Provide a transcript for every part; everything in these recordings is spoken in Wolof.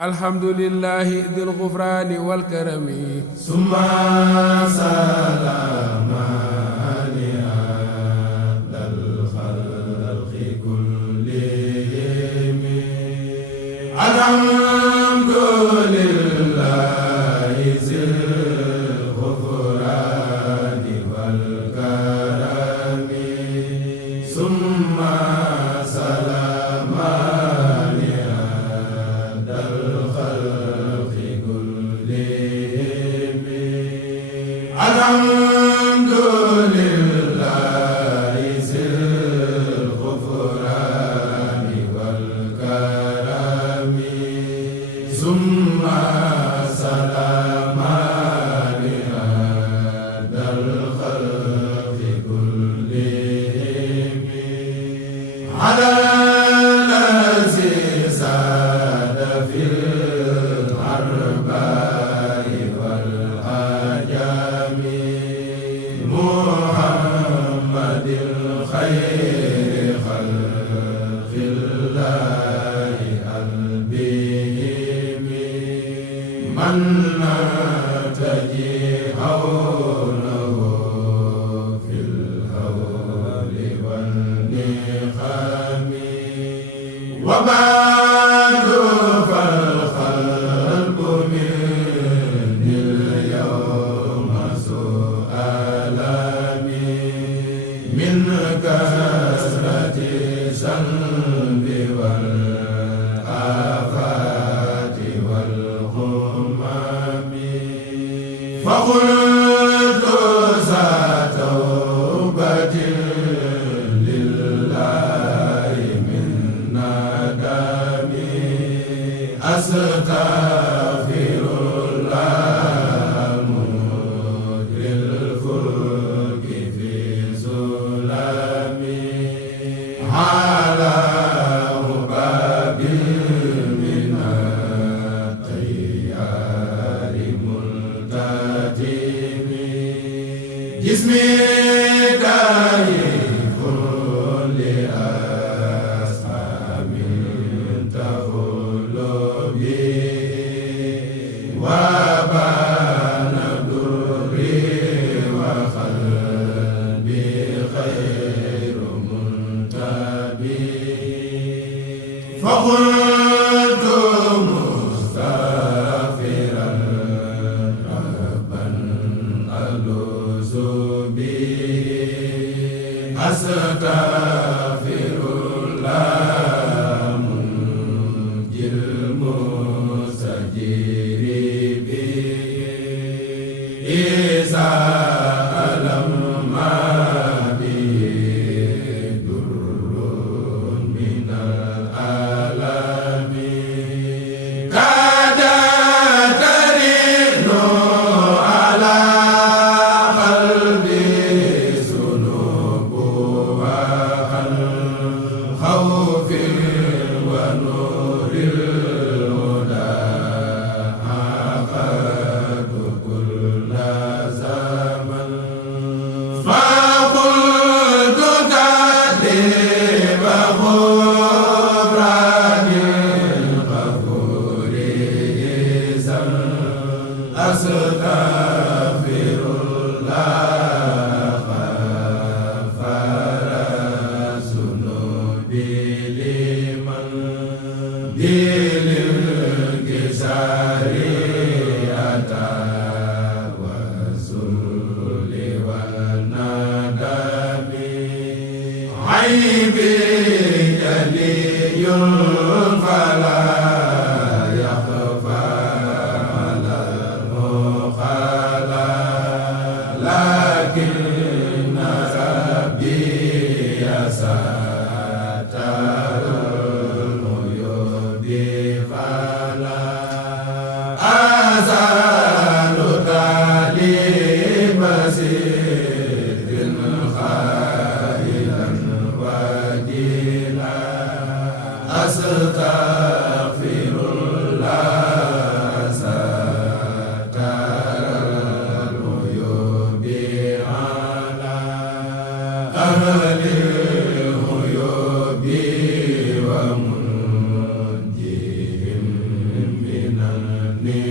alhamdulillahi dil ghufrani wal karami summa salama dal khalqi kullihim alhamdulillahi zil ghufrani wal karami summa salama alhamdulillahi zil ghufrani wal karami summa salama dal khalqi kullihim ala lazi sada fil arba'i wal ajami muhammadil khayri khalqillahi albihimi man taji'unahu fil hawli wan niqami wa ba'du fal khalqu minil yawma su'alami min kasrati zanbi wal afati wal humami fa qultu za tawbatin lillahi min nadami astaghfirullah mujril fulki fi zulami ala babil minat tayyari multatimi jismi daifun li ashamin tahullu bi wa bana durri wa qalbi khairu muntabi fa qultu mustaghfiran rabban aluzu bi astaghfirullah munjil mustajiri bi isa alam ma bi durrun minal alami kada tarinu ala qalbi sunubu wa an khawfin wa nuril huda aqadu kulla zaman fa qultu kadhiba ghufranil ghafuri izan astaghfirullah ghafara zunubi liman bilil kisari ata wa zulli wal nadami aibi jaliyun fala yakhfa ala muqala lakin rabbi yasatarul uyubi fala azalu talibasidin khailan wajila astaghfirullah satarul uyubi ala ahlil uyubi wa munjihim bi wa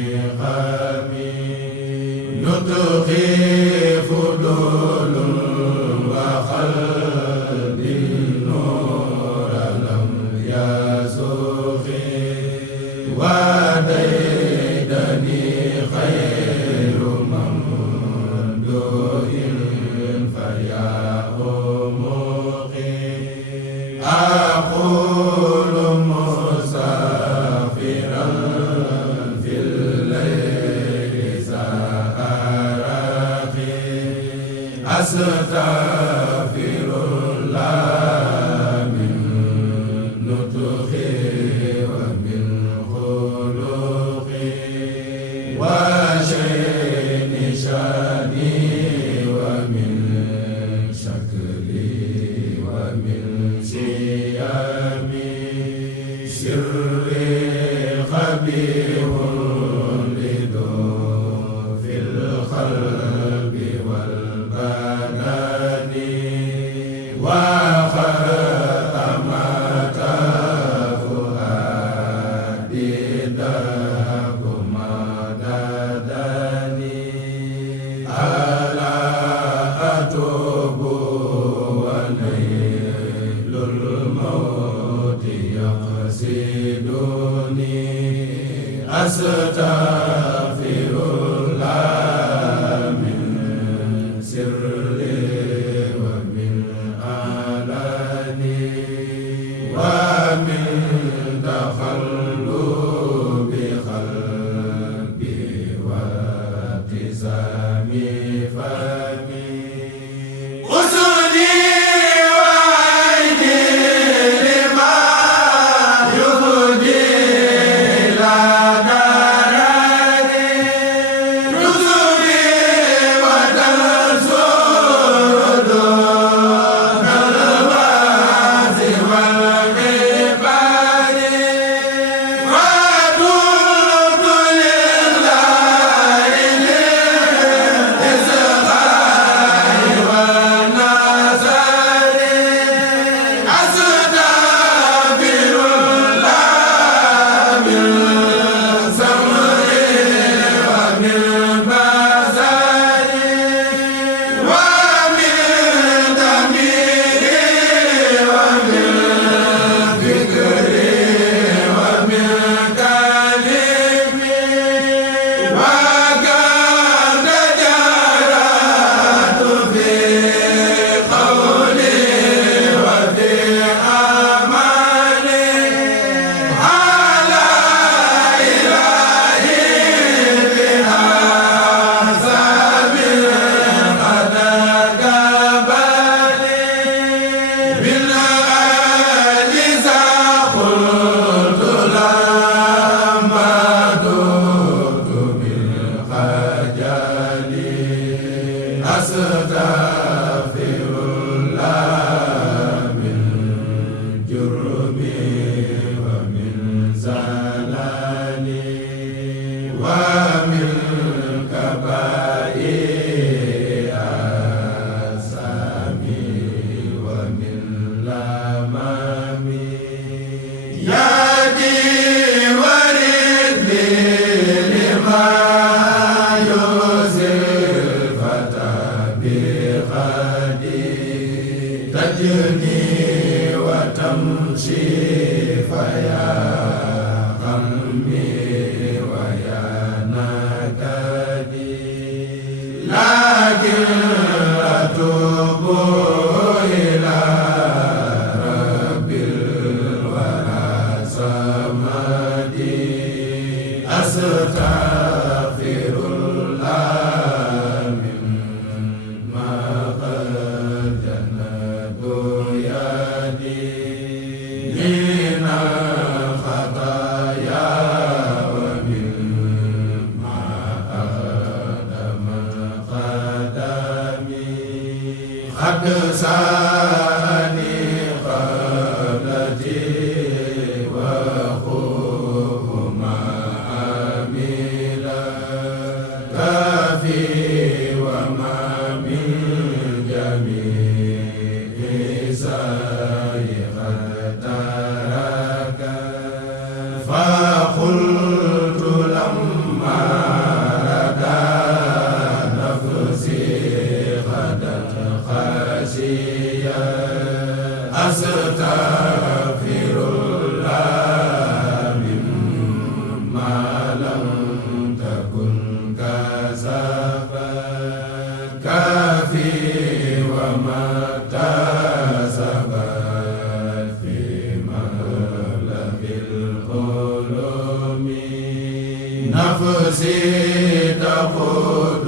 نفسي تقود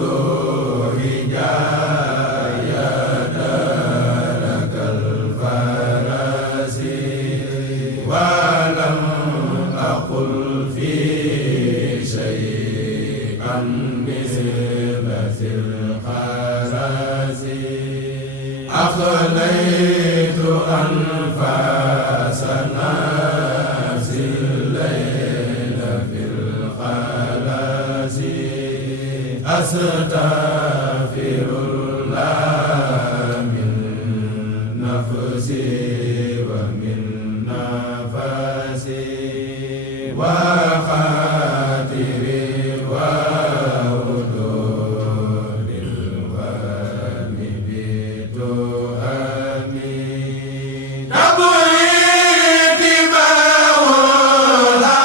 هجاية لك الفرس ولم أقل في شيئا مثل الخرس أخليت أنفاس نفسي الليل في الخلاص أستغفر الله من نفسي ومن نفسي وخاطري وهدور الوهم بتهامي تبويت مولى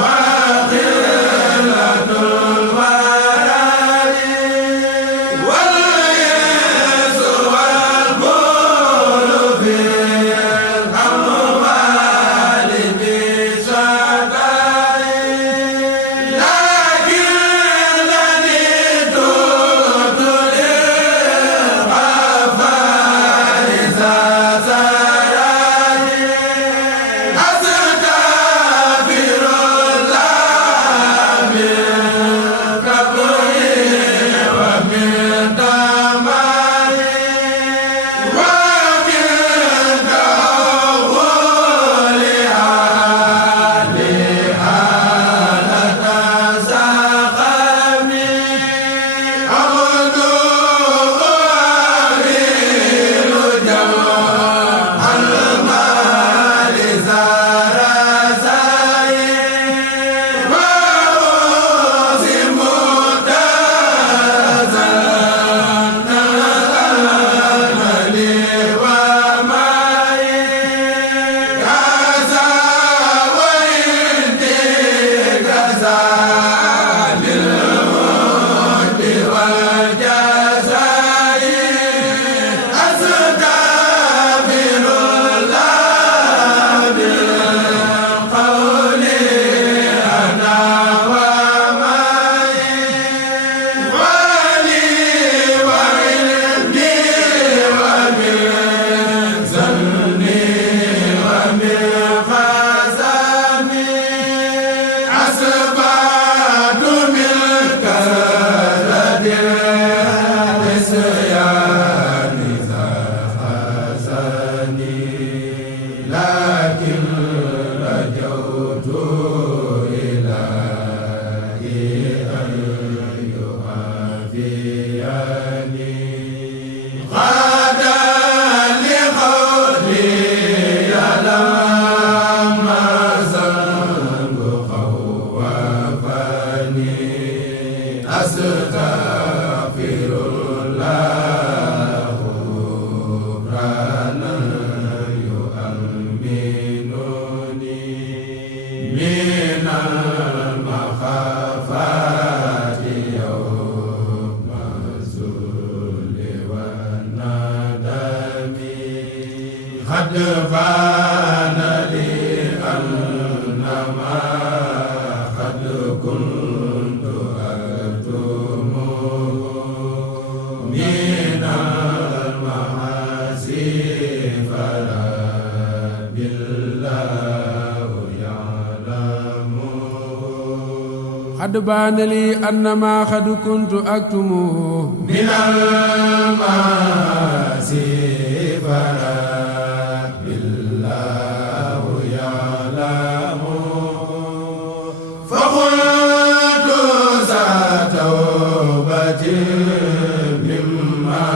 وخلة الورى والياس والبول في الأموال بصداي لكنني تبت للغفار ذا زرعي أستغفر الله من قبري ومن دمعي ومن تأولها لآلة سقمي عبد أهيل جمع المال زار زاي وأوسم تزن لي وماي كذا وإنتي كذا للود والجزاء أستغفر الله بالقول أنا وماي ولي وعلمي ومن ظني ومن قسمي أسباب من كرد النسيان ذا حزني لكن رجوت إلهي أن يعافيني غدا لقولي لما زنت خوفني أستغفر الله غفرانا يؤمنني من المخافات يوم الذل والندم قد بان لي أنما قد كنت أكتمه من المعاصي فرب الله يعلمه قد بان لي أن ما قد كنت أكتمه من المعاصي فرب الله يعلمه فقلت ذا توبة مما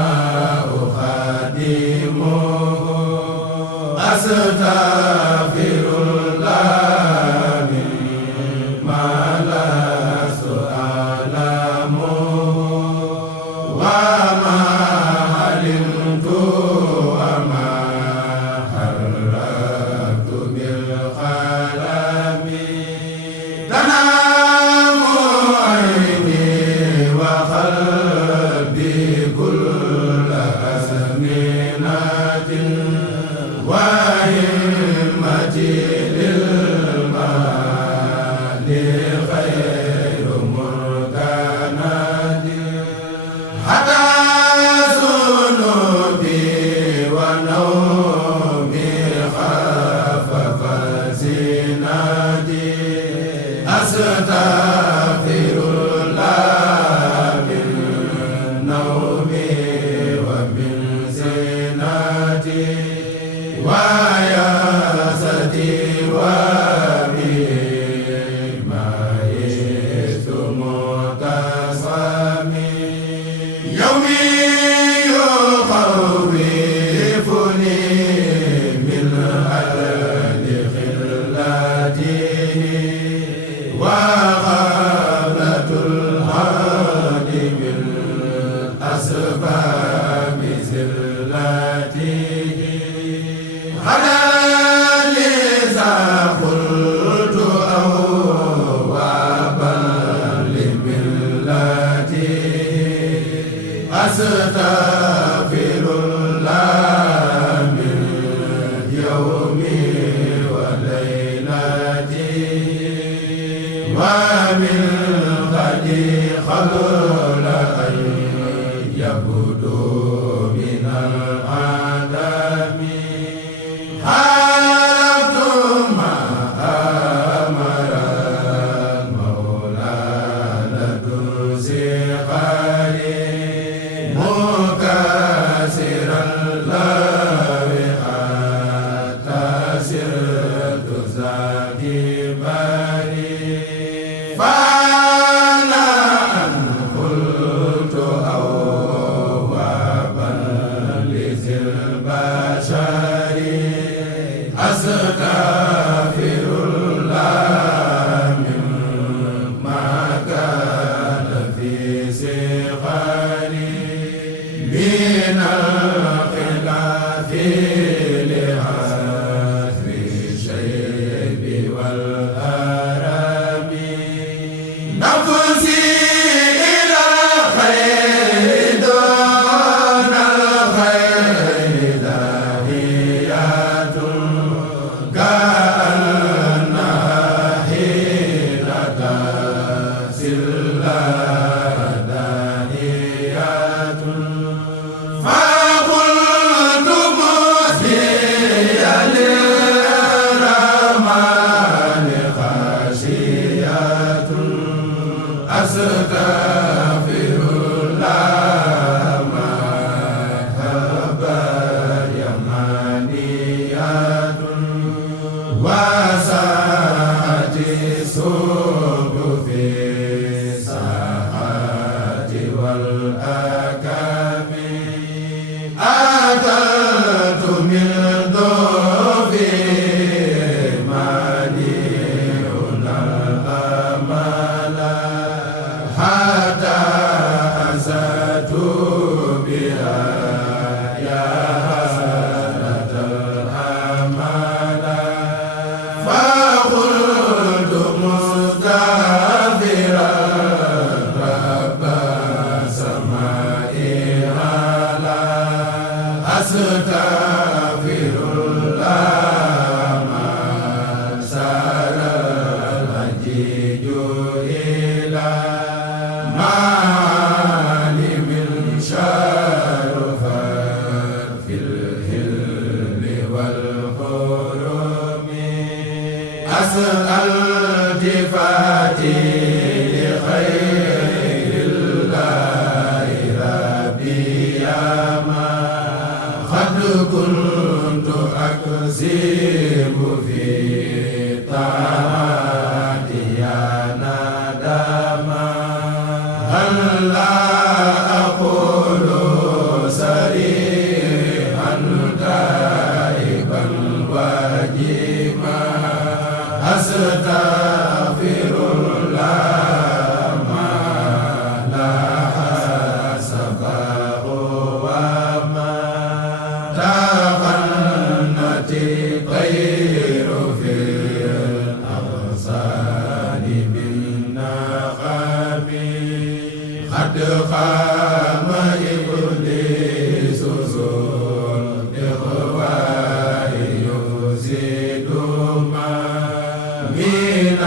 أخادمه أستغفر الله مما لست أعلمه وما علمت وما حركت بالقلم تنام عيني وقلبي كل أزمنة وهمتي للمال astaghfirullah min nawmi wa min zinati wa yasati wa bima yistu mutasami yawmi yukhawifuni min adli khillati وغابة الهاد بالأسباب زلته هدى لذا قلت أوابا لملته أستغفر الله من يومي وليلتي ومن غدي قبل أن يبدو من العدم حاربت ما أمر المولى لدن زغاري مكاسرا له حتى سرت زادي باري فأنا أن قلت أوابا لذي البشر أستغفر الله مما كان في صغري من الخلاف لحسب الشيب والهرم نفسي إلى الخير دون الخير داهية كأنها حين تسل داهية فقلت مسيا للرحمن خاشية أستغفر الله ما هب يمانية وساعتي الصبح في الساعات والأكام أتت من ضوء مانعنا الأمل حتى أنست بها يا حسرة الأمل فقلت مستغفرا رب السماء على أستغفر الله ما سار الحجيج إلى معالم شرفت في الهل والحرم أسأل التفاتي لخير الله ربي يا ما قد كنت أكذب في طاعتي يا ندما هل لا أقول صريحا تائبا واجما أستغفر الله ما لا سبق وما تغنت الطير في الأغصان بالنغم قد قام إبليس ذو الإغواء يزيد ما من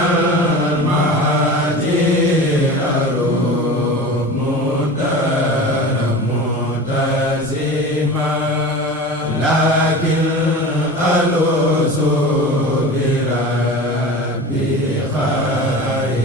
المعادي أروم متزما لكن ألوذ بربي خير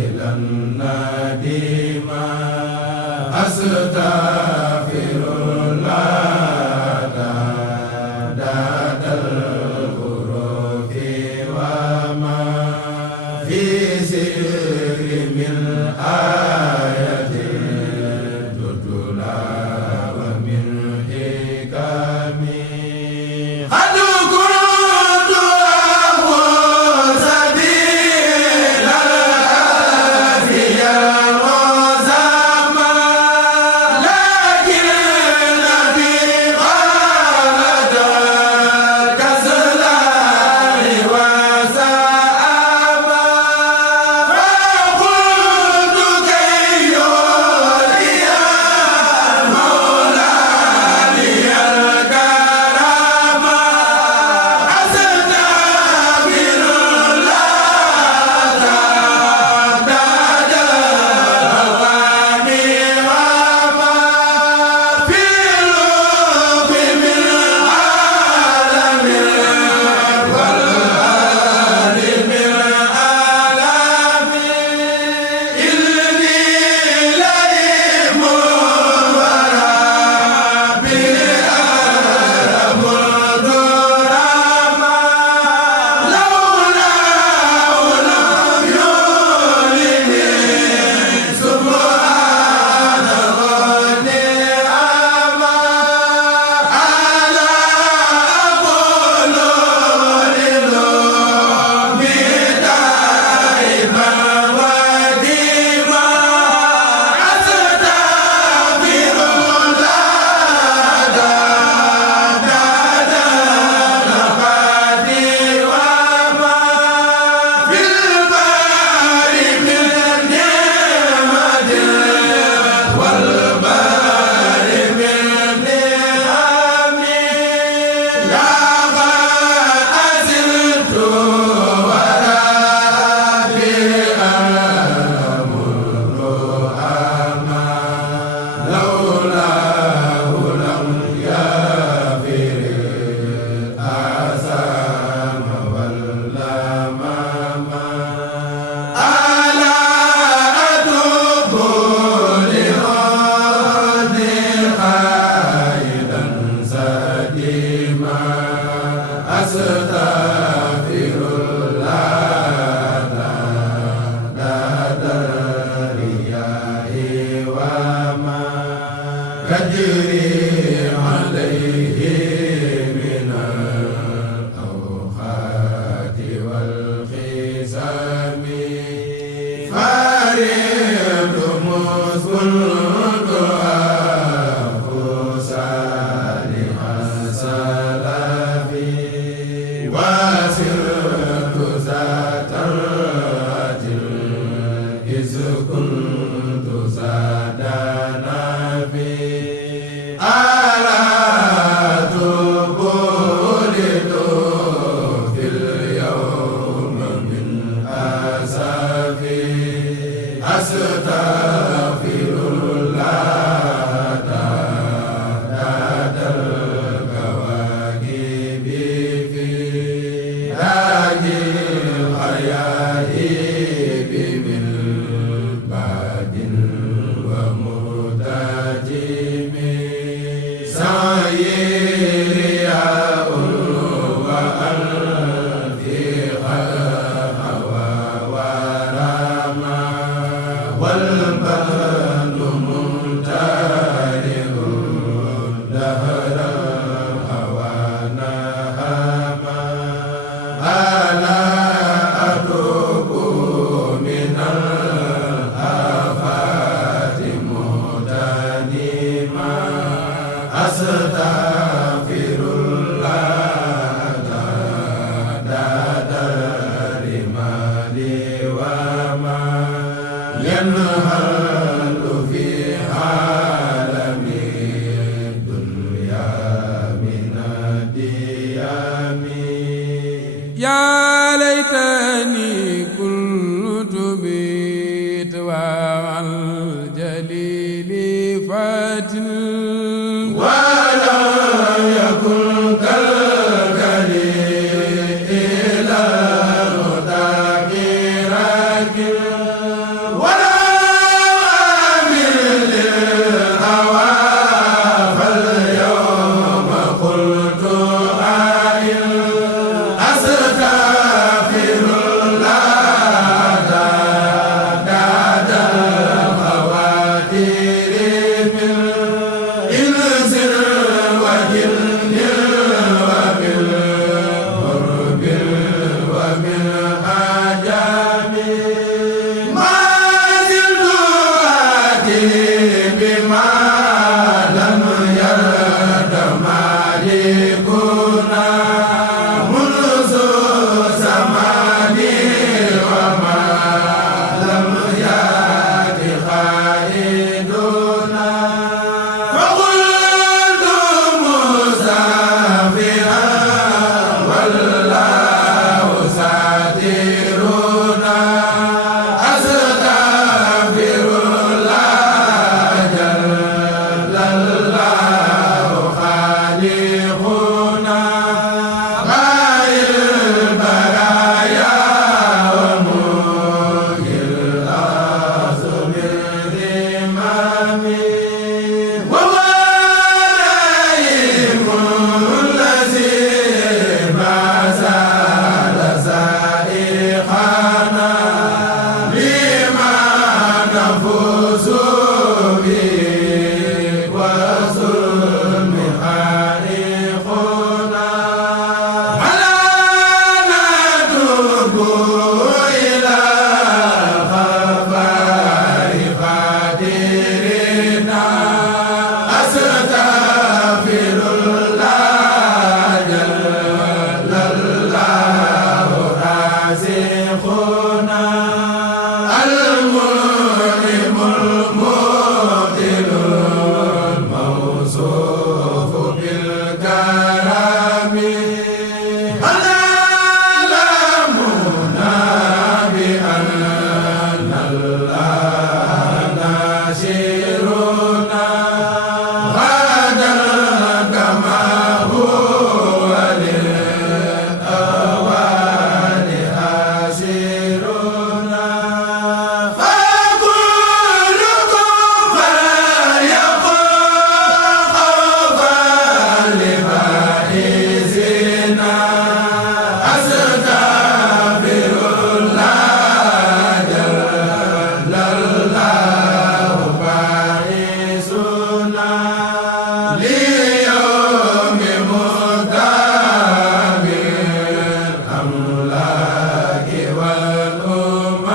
الأملاك والأمم